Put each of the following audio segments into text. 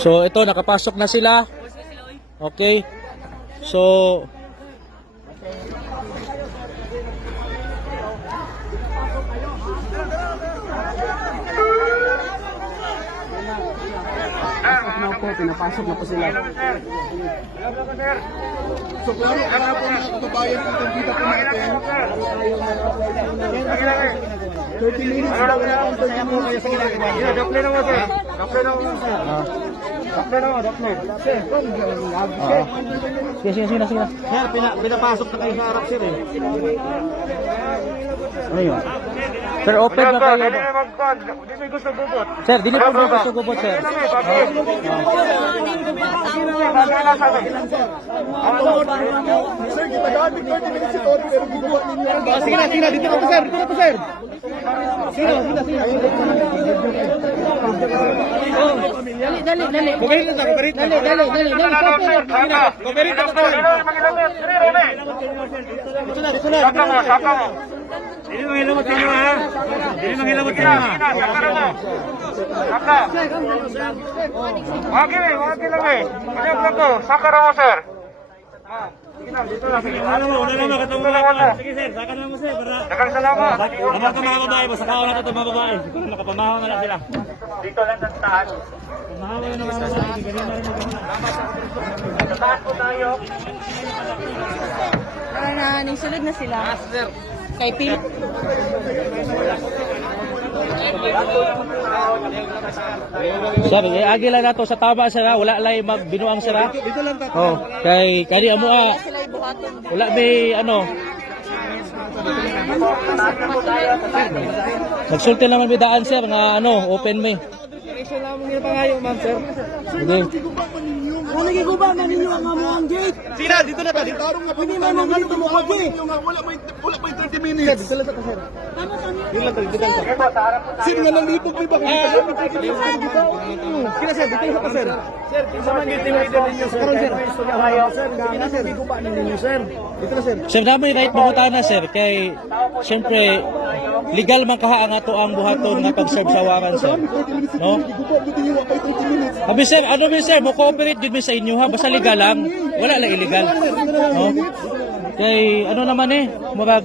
So ito, nakapasok na sila. Okay. So na po, pinapasok na po sila. So klaro, kaya po mga kababayan, kung tandita po natin, 30 minutes na wala akong 30 minutes kaya sa ginagawa niya. Dople naman sir. Dople naman sir. Dople naman, dople. sige. Sir, pinapasok na kayo sa harap sir eh. Ano yun? Sir, open na kayo. Dili may gusto bubot. Sir, dili po mo gusto gubot, sir. Sir, kita gamit 30 minutes ito pero ginawa ninyo. Sige na, dito na po sir, dito na po sir. Sino? Dali. Kumain na sa kumain. Dali. Kumain na po. Dito na. Dili manghilamot ninyo ha. Dili manghilamot ninyo ha. Wagi lang eh. Kanya lang ko. Sakara mo sir. Dito na. Una lang makatawag mo. Sige sir, saka na mo sir. Dagang salamat. Amang ka mga babae, masakaw na ito mga babae. Siguro nakapamahaw na lang sila. Dito lang sa taas. Pamahaw na mga babae. Sa taas po tayo. Nagsulod na sila. Kay Pil. Sir, agi lang nato sa tama, sir. Wala lay magbinuang, sir. Dito lang tayo. Oh, kay kani amo Sila ibuhaton. wala may ano. Nagsulti naman may daan, sir, nga ano, open may. Diretso lang mo nila pangayo, ma'am sir. Okay. Ano nagiguba man ninyo ang amuang gate? Sira, dito na ta. Dito tarong nga. Hindi man nang dito mo kagi. Wala pa yung 30 minutes. Dito lang ta, sir. Dito lang ta, dito lang ta. Sino nga nang lipog may bakit? Kila sir, dito ka sir. Sir, kinsa man yung leader ninyo sir? Karon sir, sir, nga sir, nagiguba ninyo sir. Dito na sir. Sir, namoy right mangutana, sir, kay syempre legal man kaha ang ato ang buhaton nga pag-serve sa waran, sir. No? Abi sir, ano ba sir, mo cooperate gid mi sa inyo ha, basta legal lang, wala lang illegal. No? Kay ano naman murag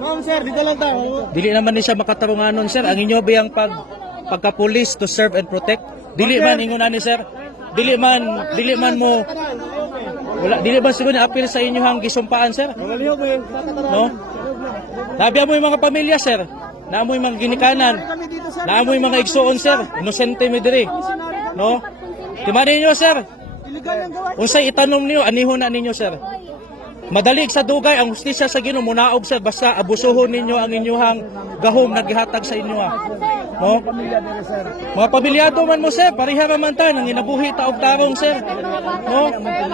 Ma'am sir, dito lang ta. dili naman ni siya makatarunganon, sir. Ang inyo biyang pagka-police to serve and protect. Dili man ingon ani, sir. Dili man mo dili man siguro appeal sa inyo hang gisumpaan, sir. No? Labi mo yung mga pamilya, sir. Naamoy mga ginikanan. Naamoy mga igsuon, sir. Inosente mi diri. No? Timanin niyo, sir. Unsay itanom niyo, anihon na ninyo, sir. Madalig sa dugay ang hustisya sa Ginoo munaog, sir, basta abusuhon ninyo ang inyong gahom nagihatag sa inyo. No? Mga pamilyado man mo, sir, pareha man ta nang inabuhi ta og tarong, sir. No?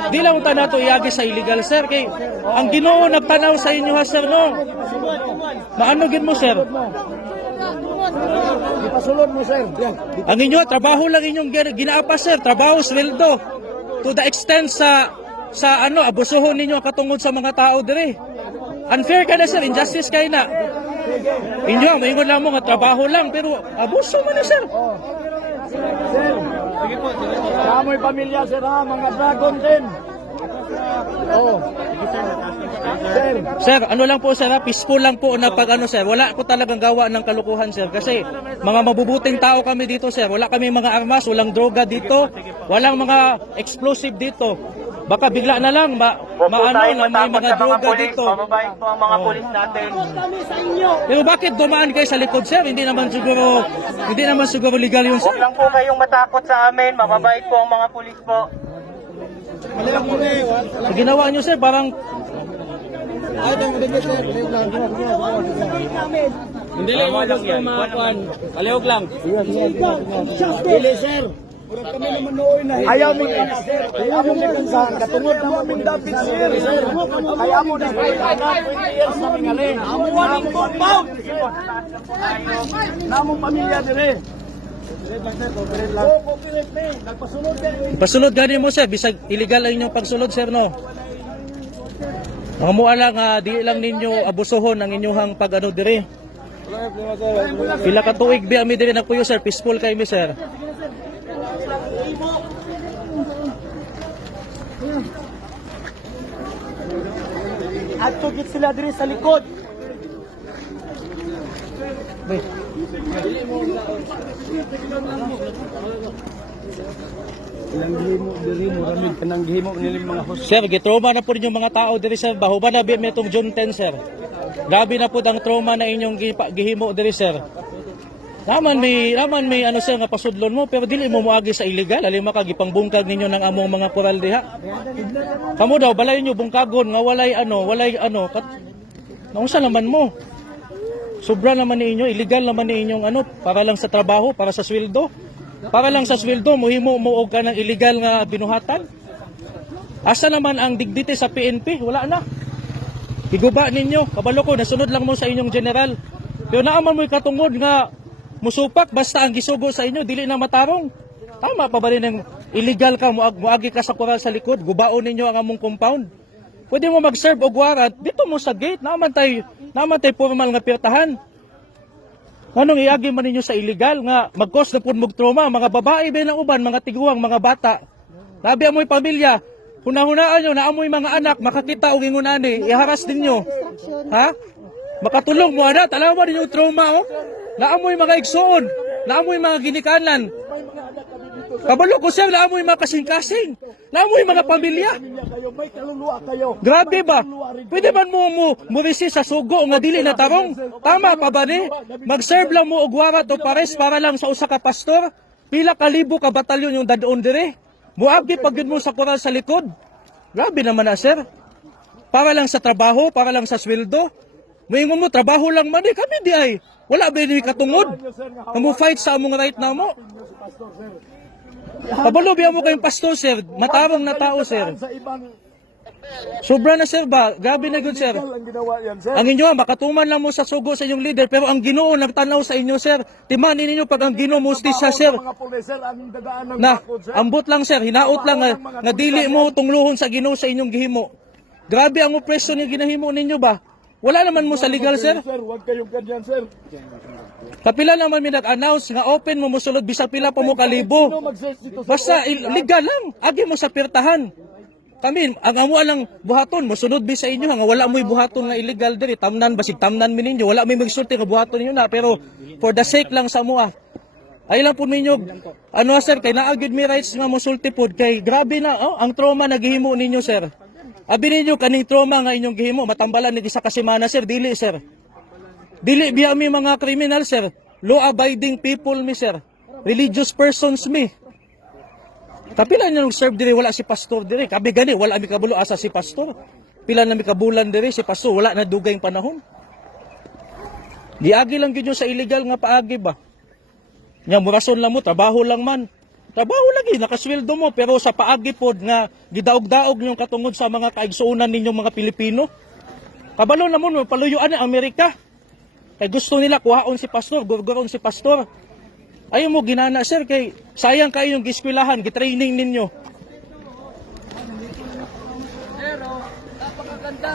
Di lang ta nato iagi sa illegal, sir, kay ang Ginoo nagtanaw sa inyo ha, sir, no. Maano gid mo, sir? Ipasulod mo sir. Ang inyo trabaho lang inyong ginaapa, sir, trabaho sweldo to the extent sa ano abusuhon ninyo katungod sa mga tao dire. Unfair ka na, sir, injustice kay na. Inyo maingon lang mo nga trabaho lang pero abuso man na, sir. Sir, sige po. Kamoy pamilya sir ha, mga dragon din. Oh. Sir, ano lang po, sir, peaceful lang po na pag ano, sir. Wala ko talagang gawa ng kalukuhan, sir, kasi mga mabubuting tao kami dito, sir. Wala kami mga armas, walang droga dito, walang mga explosive dito. Baka bigla na lang maano na may mga droga dito. Mababayin po ang mga pulis natin. Pero bakit dumaan kayo sa likod, sir? Hindi naman siguro legal yun, sir. Huwag lang po kayong matakot sa amin. Mababait po ang mga pulis po. Ang ginawa nyo, sir, parang Hindi lang lang yan. Kalihog lang. Dili sir. Ayaw mo na sir. Ayaw mo na sa katungod na mo mindapit sir. Ayaw mo na 20 years na mingali. Amo waning compound. Namong pamilya dire. pasunod gani mo, sir. Bisag illegal lang inyong pagsulod, sir, no? Mga mua lang, di lang ninyo abusohon ang inyong pag-ano dire. Pila ka tuig bi ami dire nagpuyo, sir. Peaceful kay mi, sir. At tugit sila diri sa likod. Sir, gitrauma na po rin yung mga tao diri sir. Bahuban na may itong June 10 sir. Grabe na po ang trauma na inyong gihimo diri sir. Naman may ano sir nga pasudlon mo pero dili mo moagi sa illegal alima ka gipangbungkag ninyo ng among mga koral diha. Kamo daw balay nyo bungkagon nga walay naunsa naman mo. Sobra naman ninyo, illegal naman ninyong para lang sa trabaho, para sa sweldo. Para lang sa sweldo mohimo mo og kanang illegal nga binuhatan. Asa naman ang digdite sa PNP? Wala na. Iguba ninyo, kabalo ko nasunod lang mo sa inyong general. Pero naaman mo'y katungod nga musupak basta ang gisugo sa inyo dili na matarong. Tama pa ba rin ang illegal ka muagi ka sa koral sa likod, gubaon ninyo ang among compound. Pwede mo mag-serve og warrant dito mo sa gate, naman tay formal nga pirtahan. Anong iagi man ninyo sa illegal nga mag-cause na pud mog trauma, mga babae ba ng uban, mga tiguang, mga bata. Labi amoy pamilya, hunahunaan nyo na amoy mga anak makakita og ingunani, iharas ninyo. Ha? Makatulong mo ana, talawa ninyo trauma Naamoy mga igsoon, naamoy mga ginikanan. Kabalo ko sir, naamoy mga kasing-kasing, naamoy mga pamilya. Grabe ba? Pwede man mo resist sa sugo nga dili na tarong? Tama pa ba ni? Mag-serve lang mo og warrant o pares para lang sa usa ka pastor? Pila ka libo ka batalyon yung dadon dire? Muagi pagid mo sa koral sa likod? Grabe naman na sir. Para lang sa trabaho, para lang sa sweldo. Moingon mo trabaho lang man kami di ay. Wala ba ni katungod? Mo fight sa among right na mo. Kabalo biya mo kayong pastor sir, matarong na tao sir. Sobra na sir ba? Grabe na good sir. Ang inyo makatuman lang mo sa sugo sa inyong leader pero ang Ginoo nagtanaw sa inyo sir. Timanin ninyo pag ang Ginoo mustisya sir. Na ambot lang sir, hinaot lang nga dili mo tungluhon sa Ginoo sa inyong gihimo. Grabe ang opresyon ni ginahimo ninyo ba? Wala naman mo sa legal sir. Huwag kayong ganyan, sir. Kapila naman mi nag-announce nga open mo musulod bisag pila pa mo kalibo. Basta legal lang, agi mo sa pirtahan. Kami ang amo lang buhaton mosunod bi sa inyo nga wala mo'y buhaton nga illegal diri, tamnan basig tamnan mi ninyo, wala may magsulti nga buhaton ninyo na pero for the sake lang sa amo ay lang po ninyo sir kay naagid mi rights nga mosulti pod kay grabe na ang trauma naghimo ninyo sir. Abi ninyo kaning trauma nga inyong gihimo matambalan ni sa kasemana sir, dili sir. Dili biya mi mga criminal sir, law-abiding people mi sir, religious persons mi. Kapila nyo serve diri wala si pastor diri, kabi gani wala mi kabulo asa si pastor. Pila na mi kabulan diri si pastor wala na dugay panahon. Giagi lang gyud sa illegal nga paagi ba. Nya murason lang mo trabaho lang man. Trabaho lagi nakasweldo mo pero sa paagi pod nga gidaog-daog yung katungod sa mga kaigsuonan ninyong mga Pilipino. Kabalo na mo paluyuan ang Amerika. Kay gusto nila kuhaon si pastor, gurguron si pastor. Ayaw mo ginana sir kay sayang kayo yung giskwelahan, gitraining ninyo. Pero, napakaganda.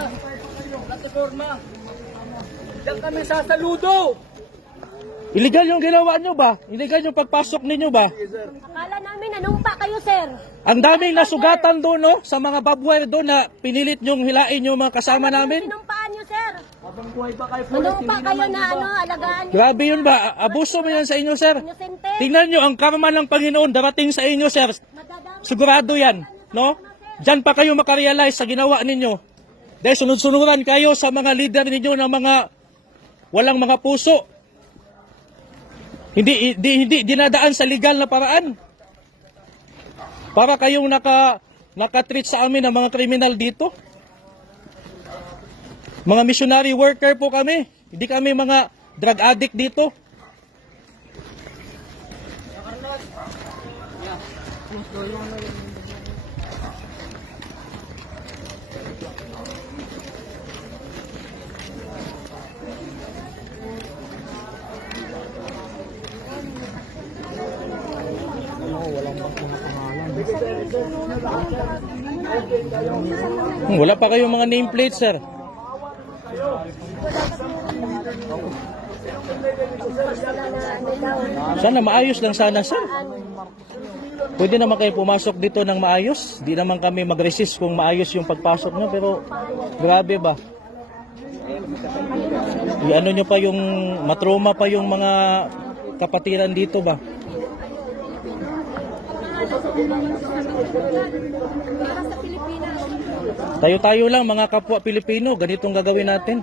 Plataforma. Diyan kami sasaludo. Illegal yung ginawa nyo ba? Illegal yung pagpasok ninyo ba? Akala namin nanumpa kayo, sir. Ang daming nasugatan doon no, sa mga babwire doon na pinilit nyong hilain yung mga kasama namin. Sinumpaan nyo, sir. Habang buhay pa kayo, Nanumpa kayo na alagaan nyo. Grabe yun ba? Abuso mo yan sa inyo sir. Inosente. Tingnan nyo, ang karma ng Panginoon darating sa inyo sir. Madadami. Sigurado yan. No? Diyan pa kayo makarealize sa ginawa ninyo. Dahil sunod-sunuran kayo sa mga leader ninyo ng mga walang mga puso. Hindi dinadaan sa legal na paraan. Para kayong nakatreat sa amin ng mga kriminal dito. Mga missionary worker po kami. Hindi kami mga drug addict dito. Wala pa kayong mga nameplate, sir. Sana maayos lang sana, sir. Pwede naman kayo pumasok dito ng maayos. Di naman kami mag-resist kung maayos yung pagpasok nyo. Pero grabe ba? Ano nyo pa yung matroma pa yung mga kapatiran dito ba? Tayo-tayo lang mga kapwa Pilipino, ganitong gagawin natin.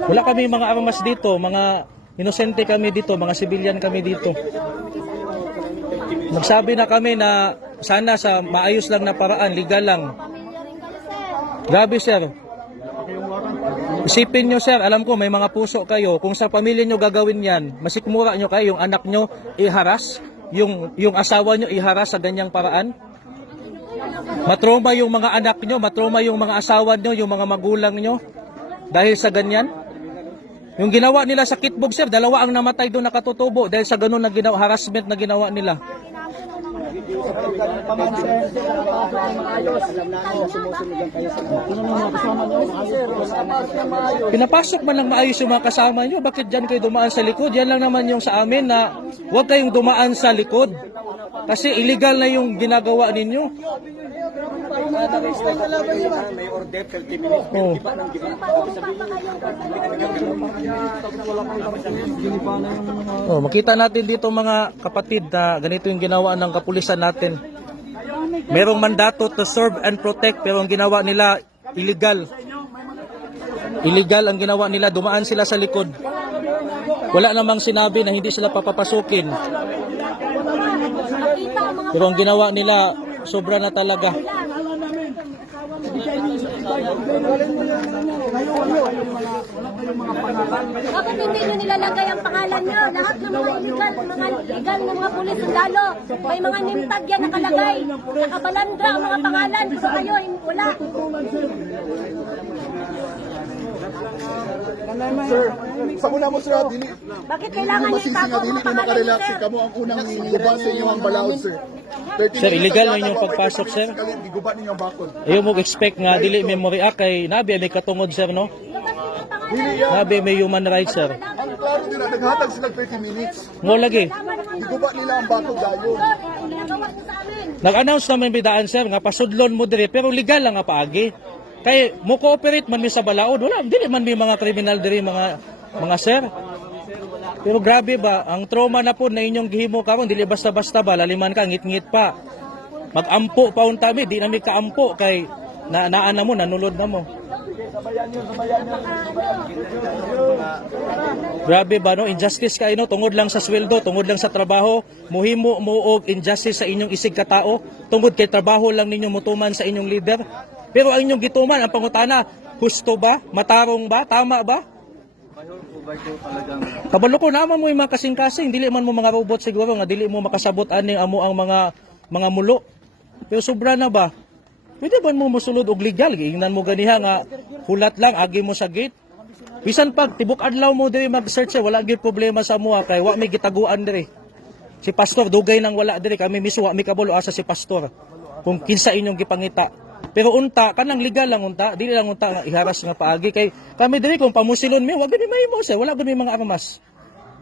Wala kami mga armas dito, mga inosente kami dito, mga sibilyan kami dito. Nagsabi na kami na sana sa maayos lang na paraan, legal lang. Grabe sir. Isipin nyo sir, alam ko may mga puso kayo. Kung sa pamilya nyo gagawin yan, masikmura nyo kayo, yung anak nyo iharas, yung asawa nyo iharas sa ganyang paraan. Matroma yung mga anak nyo, matroma yung mga asawa nyo, yung mga magulang nyo. Dahil sa ganyan. Yung ginawa nila sa Kitbog sir, 2 ang namatay doon nakatutubo dahil sa ganun na ginawa, harassment na ginawa nila. Pinapasok man ng maayos yung mga kasama nyo, bakit dyan kayo dumaan sa likod? Yan lang naman yung sa amin na huwag kayong dumaan sa likod. Kasi illegal na yung ginagawa ninyo. Oh. Oh, makita natin dito mga kapatid na ganito yung ginawa ng kapulisan natin. Merong mandato to serve and protect pero ang ginawa nila illegal. Illegal ang ginawa nila, dumaan sila sa likod. Wala namang sinabi na hindi sila papapasukin. Pero ang ginawa nila sobra na talaga. Bakit hindi nyo nilalagay ang pangalan nyo? Lahat ng mga illegal na mga pulis sundalo. May mga nimtag yan nakalagay. Nakabalandra ang mga pangalan. Pero kayo, wala. Sir, sa una mo sir, dili. Bakit kailangan nyo Masisi itago nga ang dili mga na pangalan nyo, makarelax sir? kamo ang unang guba sa inyo ang balaod sir. Sir, illegal na inyong pagpasok, sir. Giguba ninyo ang bakod. Ayaw mo expect nga dili memory act kay nabi may katungod sir no? Dili yan. Nabi may human rights sir. Ang klaro din na naghatag sila 30 minutes. Mo lagi. Giguba nila ang bakod dayon. Ginagawa nyo sa amin. Nag-announce naman bidaan sir nga pasudlon mo dire pero legal lang nga paagi. Kay mo cooperate man mi sa balaod, wala dili man mi mga kriminal dire mga sir. Pero grabe ba, ang trauma na po na inyong gihimo karon dili basta-basta ba laliman ka ngit-ngit pa. Mag-ampo pa unta mi, di na mi kaampo kay naan na mo nanulod na mo. Grabe ba no, injustice kay no, tungod lang sa sweldo, tungod lang sa trabaho, muhimo mo og injustice sa inyong isig ka tao, tungod kay trabaho lang ninyo mutuman sa inyong leader. Pero ang inyong gituman, ang pangutana, husto ba? Matarong ba? Tama ba? Kabalo ko naman mo yung mga kasing-kasing, dili man mo mga robot siguro nga dili mo makasabot ani amo ang mga mulo. Pero sobra na ba? Pwede ba mo musulod og legal? Ingnan mo ganiha nga hulat lang agi mo sa gate. Bisan pag tibok adlaw mo diri mag-search wala gyud problema sa mo kay wa may gitaguan diri. Si pastor dugay nang wala diri kami miswa mi kabalo asa si pastor. Kung kinsa inyong gipangita. Pero unta kanang legal lang unta, dili lang unta nga iharas nga paagi kay kami diri kung pamusilon mi, wa gani mahimo sir, wala gani mga armas.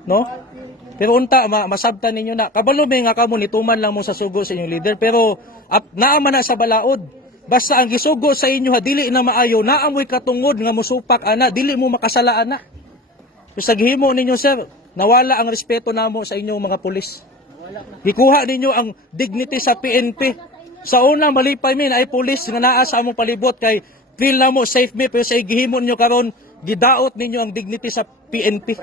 No? Pero unta masabtan ninyo na kabalo may nga kamo nituman lang mo sa sugo sa inyong leader pero naa man na sa balaod. Basta ang gisugo sa inyo ha dili na maayo, naamoy katungod nga mosupak ana, dili mo makasala ana. So, sa gihimo ninyo sir, nawala ang respeto namo sa inyong mga pulis. Gikuha ninyo ang dignity sa PNP. Sa una malipay min ay pulis nga naa sa among palibot kay feel na mo safe me pero sa gihimo ninyo karon gidaot ninyo ang dignity sa PNP.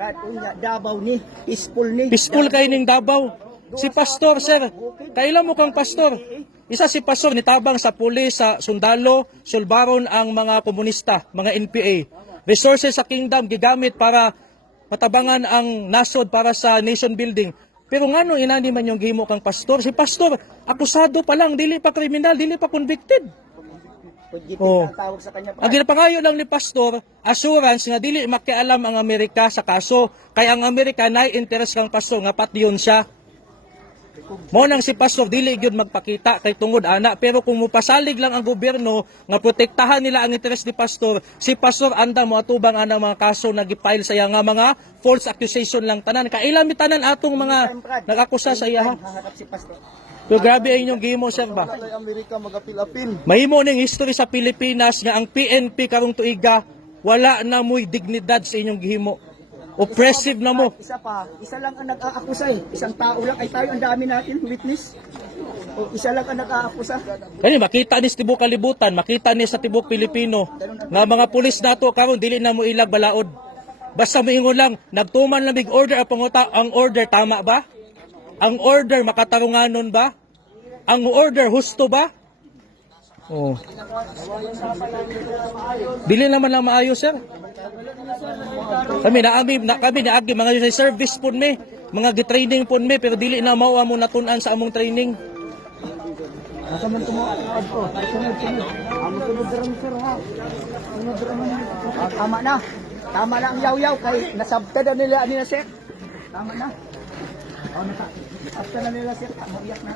Dabaw ni, peaceful ni. Peaceful kay ning Davao. Si pastor sir, kailan mo kang pastor? Isa si pastor nitabang sa pulis, sa sundalo, sulbaron ang mga komunista, mga NPA. Resources sa kingdom gigamit para matabangan ang nasod para sa nation building. Pero ngano inani man yung gihimo kang pastor? Si pastor akusado pa lang, dili pa kriminal, dili pa convicted. Oh. Ang ginapangayo lang ni pastor, assurance nga dili makialam ang Amerika sa kaso, kay ang Amerika nay interest kang pastor nga patyon siya. Mo nang si pastor dili gyud magpakita kay tungod ana, pero kung mupasalig lang ang gobyerno nga protektahan nila ang interes ni pastor, si pastor anda mo atubang anang mga kaso na gipile sa iya nga mga false accusation lang tanan. Kailan mi tanan atong mga nag-akusa sa iya ha? Haharap si Pastor. So grabe ang inyong gihimo sir ba? Kay Amerika mag-apil-apil. Mahimo ning history sa Pilipinas nga ang PNP karong tuiga wala na mo'y dignidad sa inyong gihimo. Oppressive na mo. Isa lang ang nag-aakusa eh. Isang tao lang ay tayo, ang dami natin, witness. O, isa lang ang nag-aakusa. Kani makita ni sa tibok kalibutan, makita ni sa tibok Pilipino nga mga pulis nato karon dili na mo ilag balaod. Basta moingon lang nagtuman lang big order ang order tama ba? Ang order makatarunganon ba? Ang order husto ba? Oh. Dili naman lang maayo sir. Kami naagi mga service pun mi, mga gi-training pun mi pero dili na mao amo natun-an sa among training. Tama na. Tama na ang yaw-yaw kay nasabta na nila ani na sir. Tama na. Nasabta na nila sir. Mo iyak na.